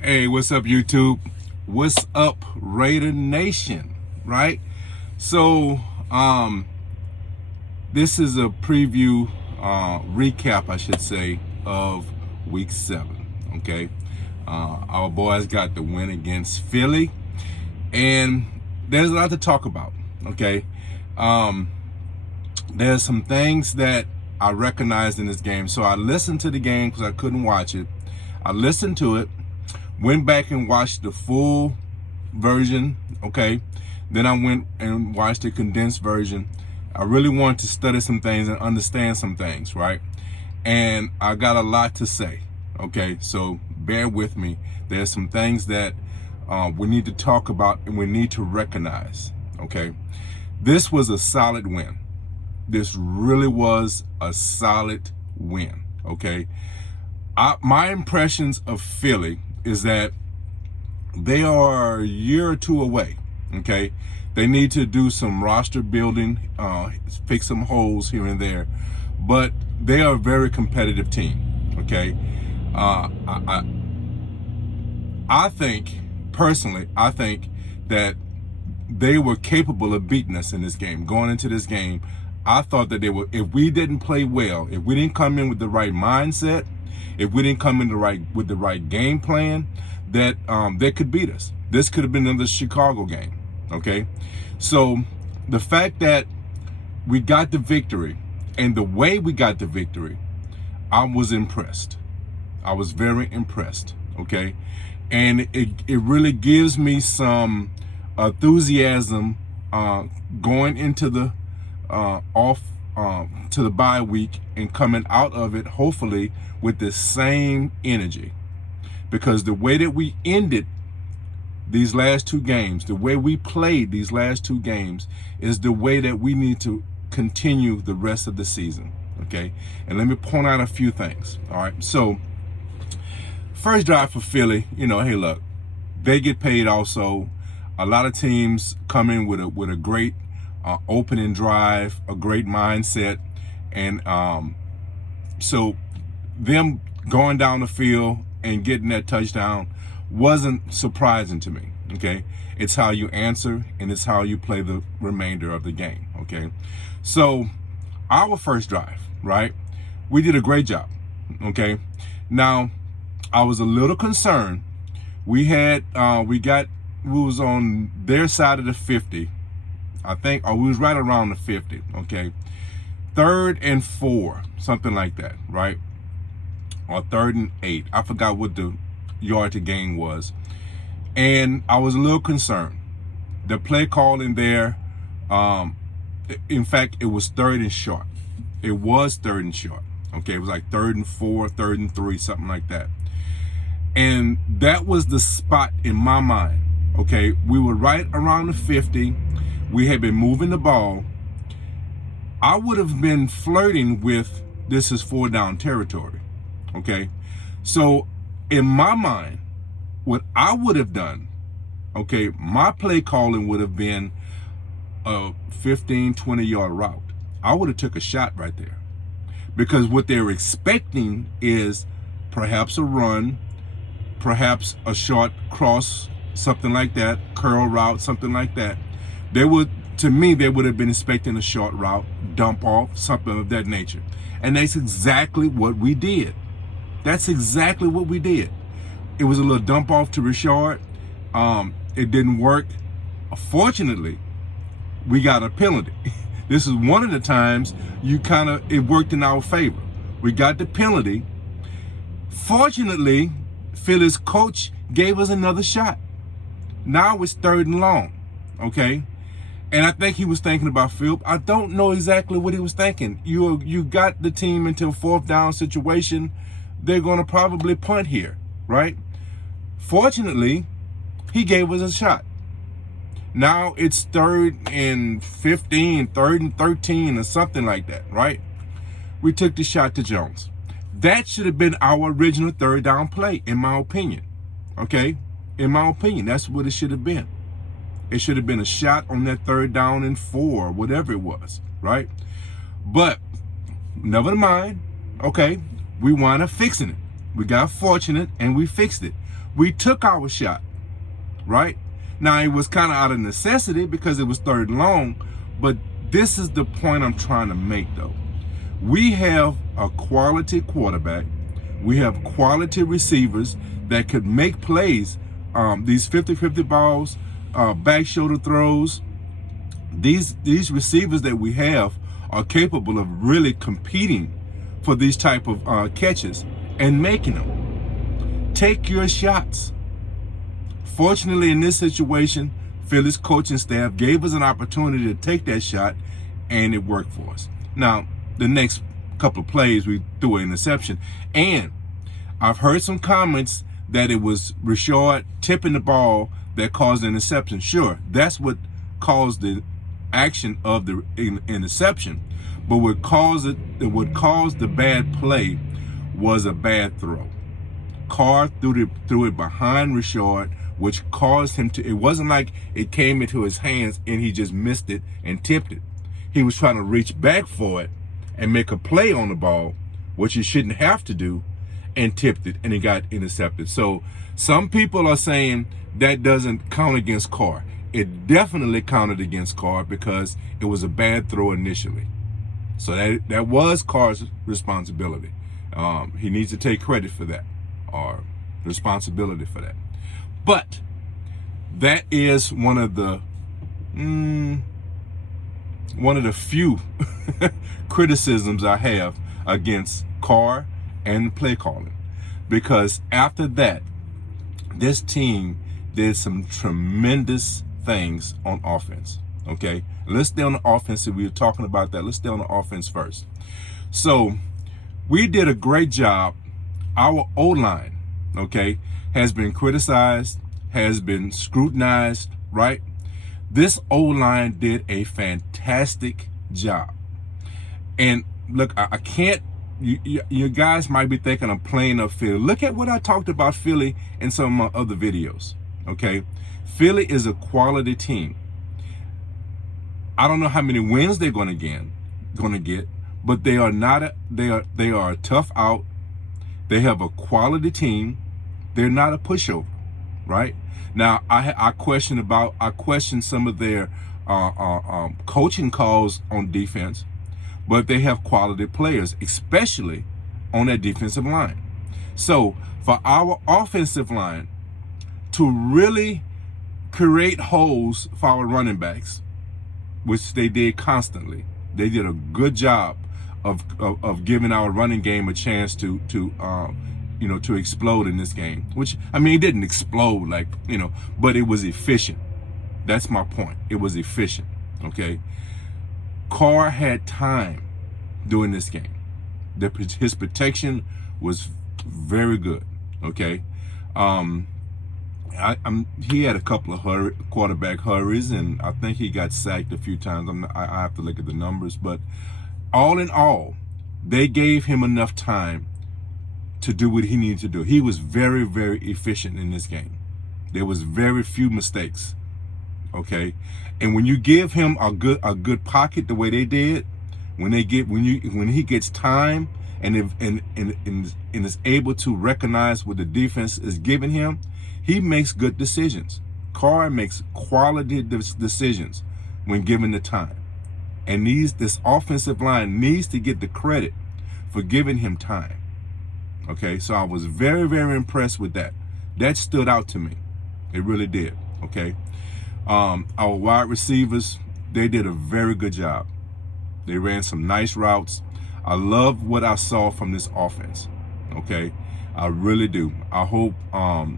Hey, what's up, YouTube? What's up, Raider Nation? Right? So, this is a preview, recap, I should say, of Week 7. Okay, our boys got the win against Philly, and there's a lot to talk about. Okay, there's some things that I recognized in this game. So I listened to the game because I couldn't watch it. I listened to it. Went back and watched the full version, okay? Then I went and watched the condensed version. I really wanted to study some things and understand some things, right? And I got a lot to say, okay? So bear with me. There's some things that we need to talk about and we need to recognize, okay? This was a solid win. This really was a solid win, okay? My impressions of Philly is that they are a year or two away, okay? They need to do some roster building, fix some holes here and there, but they are a very competitive team, okay? I think, personally, I think that they were capable of beating us in this game. Going into this game, I thought that they were, if we didn't play well, if we didn't come in with the right mindset, if we didn't come in with the right game plan, that they could beat us. This could have been another Chicago game, okay? So the fact that we got the victory and the way we got the victory, I was impressed. I was very impressed, okay? And it really gives me some enthusiasm going into the to the bye week and coming out of it, hopefully, with the same energy. Because the way that we ended these last two games, the way we played these last two games, is the way that we need to continue the rest of the season, okay? And let me point out a few things, all right? So, first drive for Philly, hey, look, they get paid also. A lot of teams come in with a great opening drive, a great mindset, and so them going down the field and getting that touchdown wasn't surprising to me, okay? It's how you answer and it's how you play the remainder of the game, okay? So our first drive, right? We did a great job, okay? Now, I was a little concerned. We was on their side of the 50, I think, or we was right around the 50, okay? 3rd and 4, something like that, right? Or 3rd and 8. I forgot what the yard to gain was. And I was a little concerned. The play call in there, in fact, it was 3rd and short. It was 3rd and short, okay? It was like 3rd and 4, 3rd and 3, something like that. And that was the spot in my mind, okay? We were right around the 50. We had been moving the ball. I would have been flirting with this is 4-down territory, okay? So in my mind, what I would have done, okay, my play calling would have been a 15, 20-yard route. I would have took a shot right there, because what they're expecting is perhaps a run, perhaps a short cross, something like that, curl route, something like that. To me, they would have been expecting a short route, dump off, something of that nature. And that's exactly what we did. That's exactly what we did. It was a little dump off to Richard. It didn't work. Fortunately, we got a penalty. This is one of the times it worked in our favor. We got the penalty. Fortunately, Philly's coach gave us another shot. Now it's 3rd and long, okay? And I think he was thinking about Phil. I don't know exactly what he was thinking. You got the team into a 4th down situation. They're going to probably punt here, right? Fortunately, he gave us a shot. Now it's 3rd and 15, 3rd and 13, or something like that, right? We took the shot to Jones. That should have been our original 3rd down play, in my opinion, okay? In my opinion, that's what it should have been. It should have been a shot on that 3rd down and 4, whatever it was, right? But never mind, okay? We wound up fixing it. We got fortunate and we fixed it. We took our shot, right? Now, it was kind of out of necessity because it was third and long, but this is the point I'm trying to make, though. We have a quality quarterback. We have quality receivers that could make plays. These 50-50 balls, back shoulder throws, these receivers that we have are capable of really competing for these type of catches and making them. Take your shots. Fortunately, in this situation, Philly's coaching staff gave us an opportunity to take that shot, and it worked for us. Now, the next couple of plays, we threw an interception, and I've heard some comments that it was Rashard tipping the ball that caused the interception. Sure, that's what caused the action of the interception, but what caused the bad play was a bad throw. Carr threw it behind Rashard, which caused him to, it wasn't like it came into his hands and he just missed it and tipped it. He was trying to reach back for it and make a play on the ball, which he shouldn't have to do, and tipped it, and it got intercepted. So some people are saying that doesn't count against Carr. It definitely counted against Carr because it was a bad throw initially. So that was Carr's responsibility. He needs to take credit for that, or responsibility for that. But that is one of the few criticisms I have against Carr and play calling, because after that, this team did some tremendous things on offense. Okay, let's stay on the offense. If we were talking about that, let's stay on the offense first. So we did a great job. Our O-line, okay, has been criticized, has been scrutinized, right? This O-line did a fantastic job. And look, I can't, you guys might be thinking I'm playing up Philly. Look at what I talked about Philly in some of my other videos, okay? Philly is a quality team. I don't know how many wins they're going to get, but they are not they are a tough out. They have a quality team. They're not a pushover, right? Now I question some of their coaching calls on defense, but they have quality players, especially on that defensive line. So for our offensive line to really create holes for our running backs, which they did constantly, they did a good job of giving our running game a chance to explode in this game. Which, I mean, it didn't explode like, but it was efficient. That's my point. It was efficient. Okay. Carr had time during this game. His protection was very good. Okay. He had a couple of quarterback hurries, and I think he got sacked a few times. I have to look at the numbers, but all in all, they gave him enough time to do what he needed to do. He was very, very efficient in this game. There was very few mistakes. Okay, and when you give him a good pocket the way they did, when he gets time and is able to recognize what the defense is giving him, he makes good decisions. Carr makes quality decisions when given the time. And this offensive line needs to get the credit for giving him time. Okay, so I was very, very impressed with that. That stood out to me. It really did. Okay. Our wide receivers, they did a very good job. They ran some nice routes. I love what I saw from this offense. Okay. I really do. I hope, I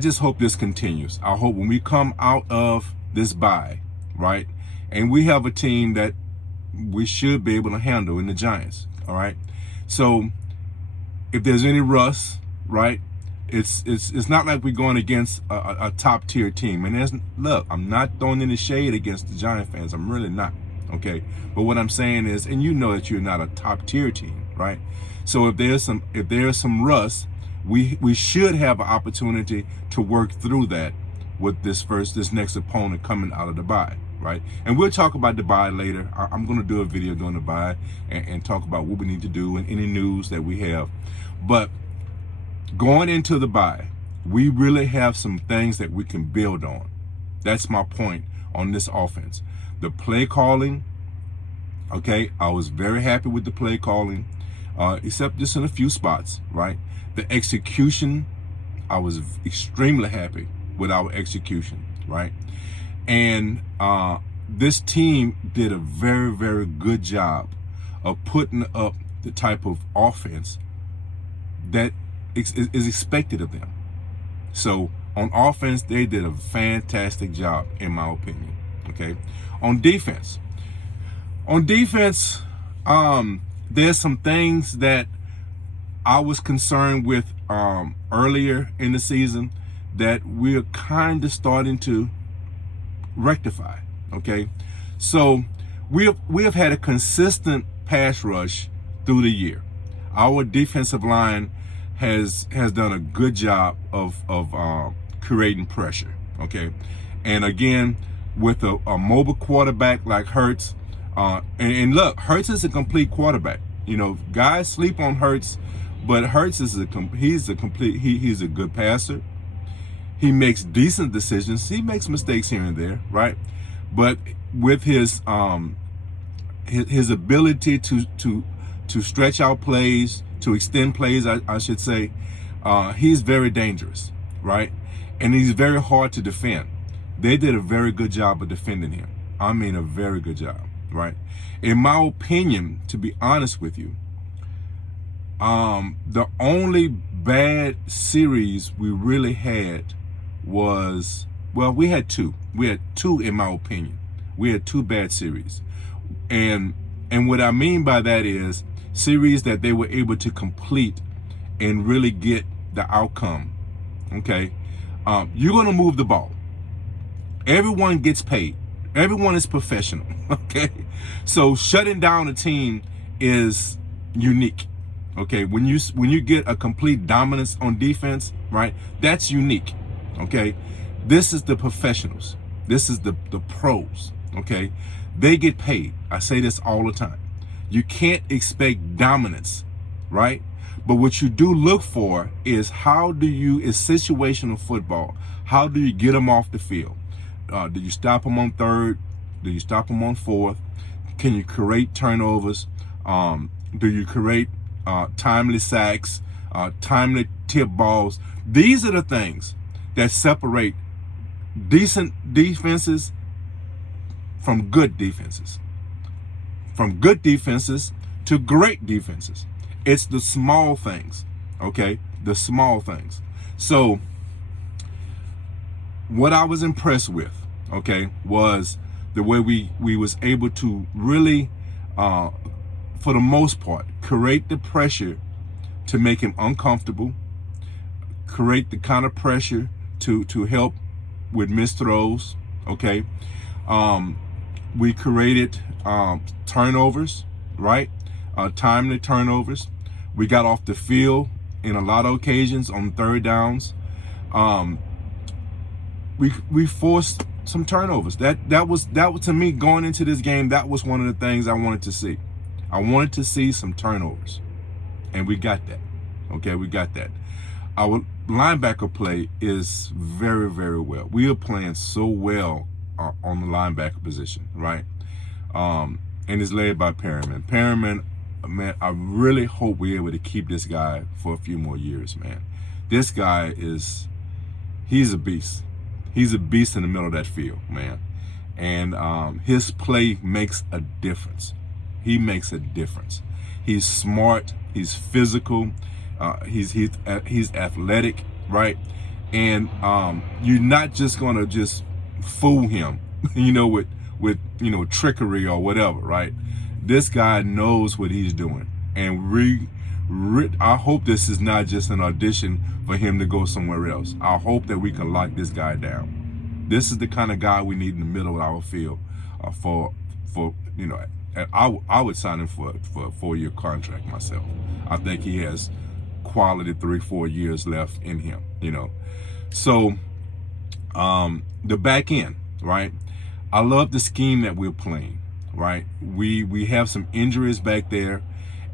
just hope this continues. I hope when we come out of this bye, right, and we have a team that we should be able to handle in the Giants, all right? So if there's any rust, right, it's not like we're going against a top tier team. And look, I'm not throwing any shade against the Giant fans. I'm really not, okay? But what I'm saying is, and you know that you're not a top tier team, right? So if there's some rust, we should have an opportunity to work through that with this next opponent coming out of the bye, right? And we'll talk about the bye later. I'm going to do a video during the bye and talk about what we need to do and any news that we have. But going into the bye, we really have some things that we can build on. That's my point on this offense. The play calling, okay, I was very happy with the play calling, except just in a few spots, right? The execution, I was extremely happy with our execution, right? And this team did a very, very good job of putting up the type of offense that is expected of them. So on offense, they did a fantastic job, in my opinion. Okay. On defense, there's some things that I was concerned with earlier in the season that we're kind of starting to rectify. Okay. So we have had a consistent pass rush through the year. Our defensive line has done a good job of creating pressure. Okay. And again, with a mobile quarterback like Hurts, and look, Hurts is a complete quarterback. You know, guys sleep on Hurts, but Hurts is he's a good passer. He makes decent decisions. He makes mistakes here and there, right? But with his ability to stretch out plays, to extend plays, I should say, he's very dangerous, right? And he's very hard to defend. They did a very good job of defending him. I mean, a very good job, right? In my opinion, to be honest with you, the only bad series we really had was, well, we had two. We had two, in my opinion. We had two bad series. And what I mean by that is series that they were able to complete and really get the outcome. Okay. You're going to move the ball. Everyone gets paid. Everyone is professional. Okay. So shutting down a team is unique. Okay. When you get a complete dominance on defense, right? That's unique. Okay. This is the professionals. This is the pros. Okay. They get paid. I say this all the time. You can't expect dominance, right? But what you do look for is is situational football. How do you get them off the field? Do you stop them on third? Do you stop them on fourth? Can you create turnovers? Do you create timely sacks, timely tip balls? These are the things that separate decent defenses from good defenses. From good defenses to great defenses. It's the small things, okay? The small things. So what I was impressed with, okay, was the way we was able to really, for the most part, create the pressure to make him uncomfortable, create the kind of pressure to help with missed throws, okay? We created turnovers, right? Timely turnovers. We got off the field in a lot of occasions on third downs. We forced some turnovers. That was to me, going into this game, that was one of the things I wanted to see. I wanted to see some turnovers, and we got that. Okay, we got that. Our linebacker play is very, very well. We are playing so well on the linebacker position, right? And it's led by Perriman. Perriman, man, I really hope we're able to keep this guy for a few more years, man. This guy he's a beast. He's a beast in the middle of that field, man. And his play makes a difference. He makes a difference. He's smart. He's physical. He's athletic, right? And you're not just gonna just fool him, with trickery or whatever, right? This guy knows what he's doing, and I hope this is not just an audition for him to go somewhere else. I hope that we can lock this guy down. This is the kind of guy we need in the middle of our field I would sign him for a 4-year contract myself. I think he has quality 3-4 years left in him, So the back end, right? I love the scheme that we're playing, right? We have some injuries back there,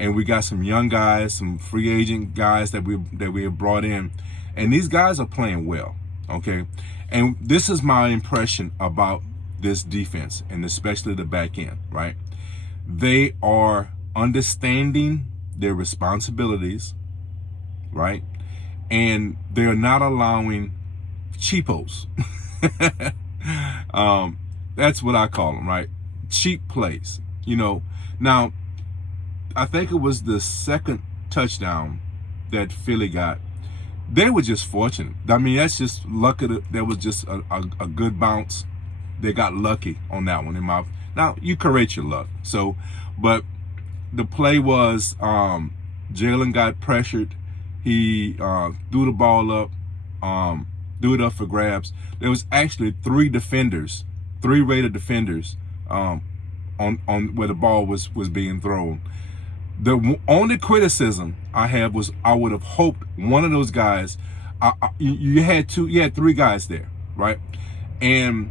and we got some young guys, some free agent guys that we have brought in, and these guys are playing well, okay? And this is my impression about this defense, and especially the back end, right? They are understanding their responsibilities, right? And they're not allowing cheapos. That's what I call them, right? Cheap plays, you know. Now, I think it was the second touchdown that Philly got. They were just fortunate. I mean, that's just luck. There was just a good bounce. They got lucky on that one. Now, you create your luck. So, but the play was Jalen got pressured. He threw the ball up, threw it up for grabs. There was actually three rated defenders on where the ball was being thrown. The only criticism I have was I would have hoped one of those guys. You had three guys there, right? And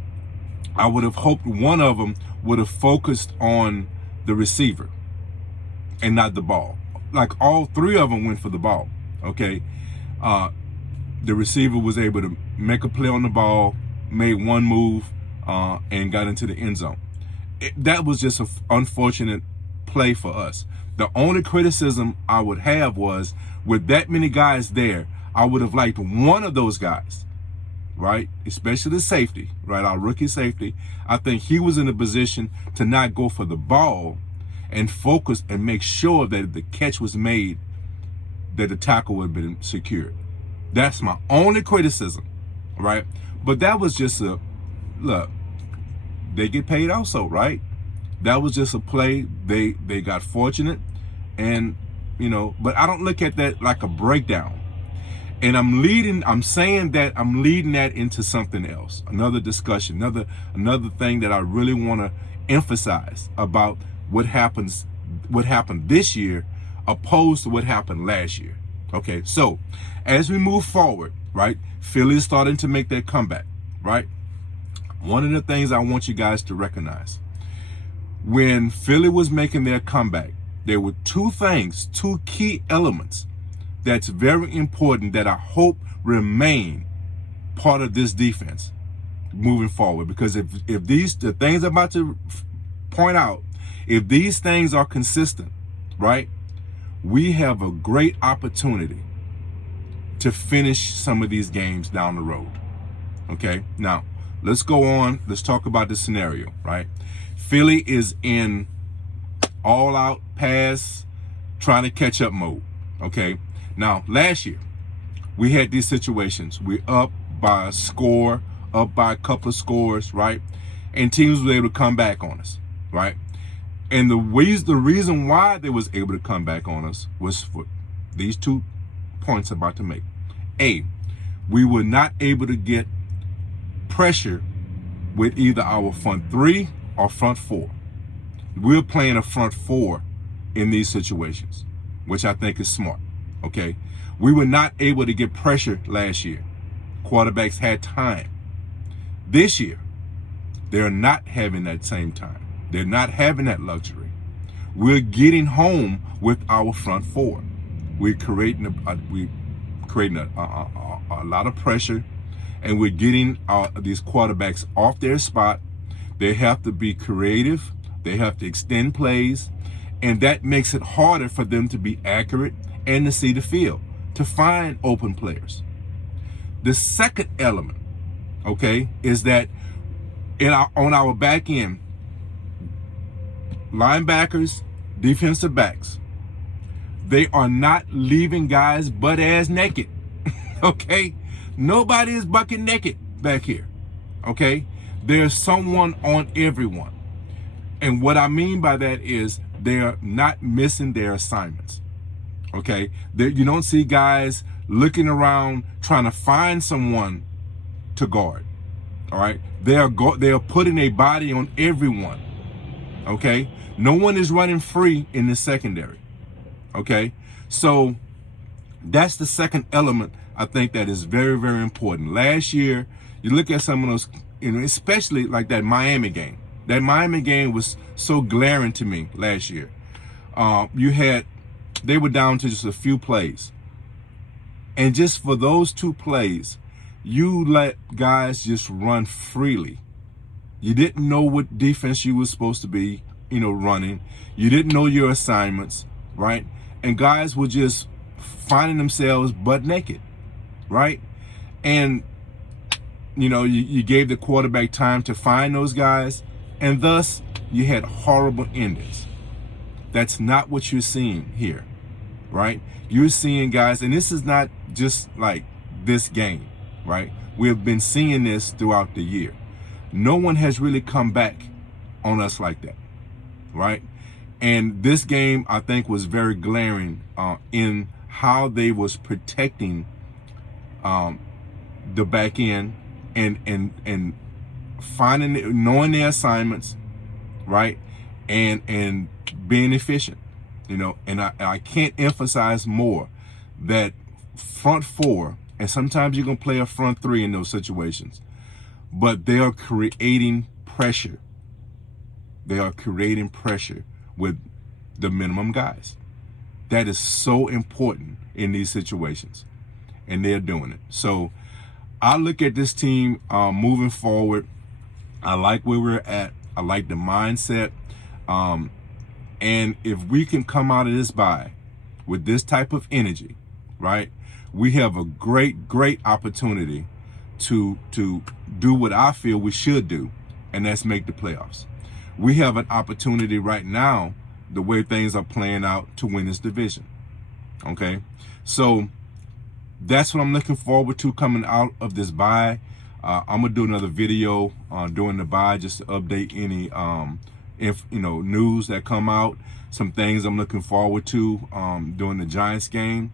I would have hoped one of them would have focused on the receiver and not the ball. Like all three of them went for the ball, okay? The receiver was able to make a play on the ball, made one move, and got into the end zone. That was just an unfortunate play for us. The only criticism I would have was, with that many guys there, I would have liked one of those guys, right? Especially the safety, right? Our rookie safety. I think he was in a position to not go for the ball and focus and make sure that the catch was made, that the tackle would have been secured. That's my only criticism, right? But that was just look, they get paid also, right? That was just a play. They got fortunate, and but I don't look at that like a breakdown. And I'm saying that I'm leading that into something else, another discussion, another thing that I really want to emphasize about what happened this year opposed to what happened last year. Okay, so as we move forward, right, Philly's starting to make that comeback, right? One of the things I want you guys to recognize, when Philly was making their comeback, there were two key elements that's very important that I hope remain part of this defense moving forward. Because if the things I'm about to point out, if these things are consistent, right, we have a great opportunity to finish some of these games down the road. Okay, now let's go on. Let's talk about the scenario, right? Philly is in all-out pass, trying to catch up mode. Okay, now last year we had these situations. We're up by a score, up by a couple of scores, right? And teams were able to come back on us, right? And the reason why they was able to come back on us was for these 2 points I'm about to make. A, we were not able to get pressure with either our front 3 or front 4. We're playing a front 4 in these situations, which I think is smart, okay? We were not able to get pressure last year. Quarterbacks had time. This year, they're not having that same time. They're not having that luxury. We're getting home with our front 4. We're creating a lot of pressure, and we're getting these quarterbacks off their spot. They have to be creative. They have to extend plays, and that makes it harder for them to be accurate and to see the field, to find open players. The second element, okay, is that on our back end, linebackers, defensive backs, they are not leaving guys butt ass naked. Okay, nobody is bucket naked back here. Okay, there's someone on everyone, and what I mean by that is they're not missing their assignments. Okay, you don't see guys looking around trying to find someone to guard. All right, they are putting a body on everyone. Okay, no one is running free in the secondary. Okay, so that's the second element I think that is very, very important. Last year, you look at some of those, especially like that Miami game. That Miami game was so glaring to me last year. You had they were down to just a few plays. And just for those 2 plays, you let guys just run freely. You didn't know what defense you were supposed to be, running. You didn't know your assignments, right? And guys were just finding themselves butt naked, right? And, you gave the quarterback time to find those guys, and thus you had horrible endings. That's not what you're seeing here, right? You're seeing guys, and this is not just like this game, right? We have been seeing this throughout the year. No one has really come back on us like that, right? And this game, I think, was very glaring in how they was protecting the back end and finding, knowing their assignments, right? And being efficient, and I can't emphasize more that front 4, and sometimes you're going to play a front 3 in those situations, but they are creating pressure. They are creating pressure with the minimum guys. That is so important in these situations, and they're doing it. So I look at this team moving forward. I like where we're at. I like the mindset. And if we can come out of this bye with this type of energy, right, we have a great opportunity to do what I feel we should do, and that's make the playoffs. We have an opportunity right now, the way things are playing out, to win this division. Okay, so that's what I'm looking forward to coming out of this bye. I'm gonna do another video during the bye just to update any news that come out, some things I'm looking forward to during the Giants game,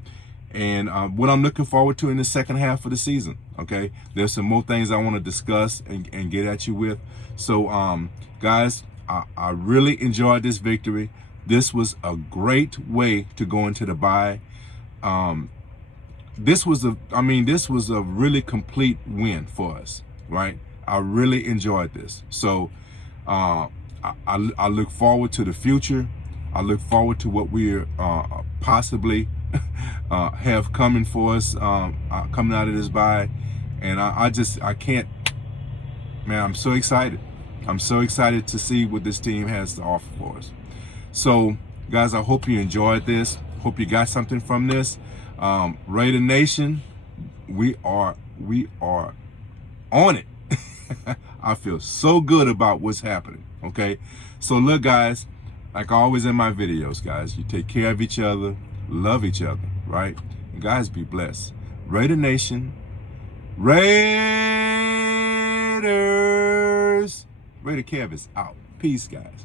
and what I'm looking forward to in the second half of the season. Okay, there's some more things I want to discuss and get at you with. So guys, I really enjoyed this victory. This was a great way to go into the bye. This was a really complete win for us, right? I really enjoyed this. So I look forward to the future. I look forward to what we possibly have coming for us coming out of this bye. And I can't, man, I'm so excited. I'm so excited to see what this team has to offer for us. So, guys, I hope you enjoyed this. Hope you got something from this. Raider Nation, we are on it. I feel so good about what's happening. Okay, so look, guys, like always in my videos, guys, you take care of each other, love each other, right? And guys, be blessed. Raider Nation, Raiders. Raider Kev is out. Peace, guys.